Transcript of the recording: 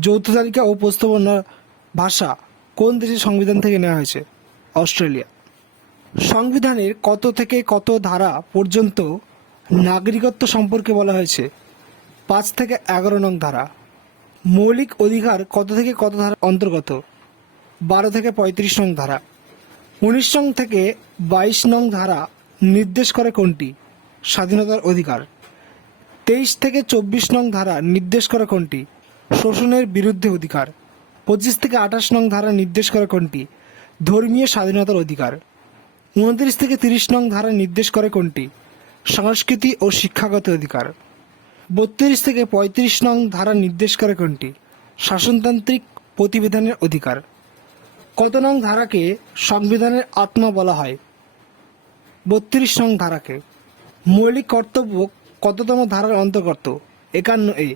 যৌথ তালিকা ও প্রস্তাবনার ভাষা কোন দেশের সংবিধান থেকে নেওয়া হয়েছে? অস্ট্রেলিয়া। সংবিধানের কত থেকে কত ধারা পর্যন্ত নাগরিকত্ব সম্পর্কে বলা হয়েছে? 5 থেকে 11 নং ধারা। মৌলিক অধিকার কত থেকে কত ধারা অন্তর্গত? 12 থেকে 35 নং ধারা। 19 নং থেকে 22 নং ধারা নির্দেশ করে কোনটি? স্বাধীনতার অধিকার। 23 থেকে 24 নং ধারা নির্দেশ করে কোনটি? শোষণের বিরুদ্ধে অধিকার। 25 থেকে 28 নং ধারা নির্দেশ করে কোনটি? ধর্মীয় স্বাধীনতার অধিকার। 29 থেকে 30 নং ধারা নির্দেশ করে কোনটি? সংস্কৃতি ও শিক্ষাগত অধিকার। 32 থেকে 35 নং ধারা নির্দেশ করে কোনটি? শাসনতান্ত্রিক প্রতিবেদনের অধিকার। কত নং ধারাকে সংবিধানের আত্মা বলা হয়? 32 নং ধারাকে। মৌলিক কর্তব্য কততম ধারার অন্তর্গত? 51A।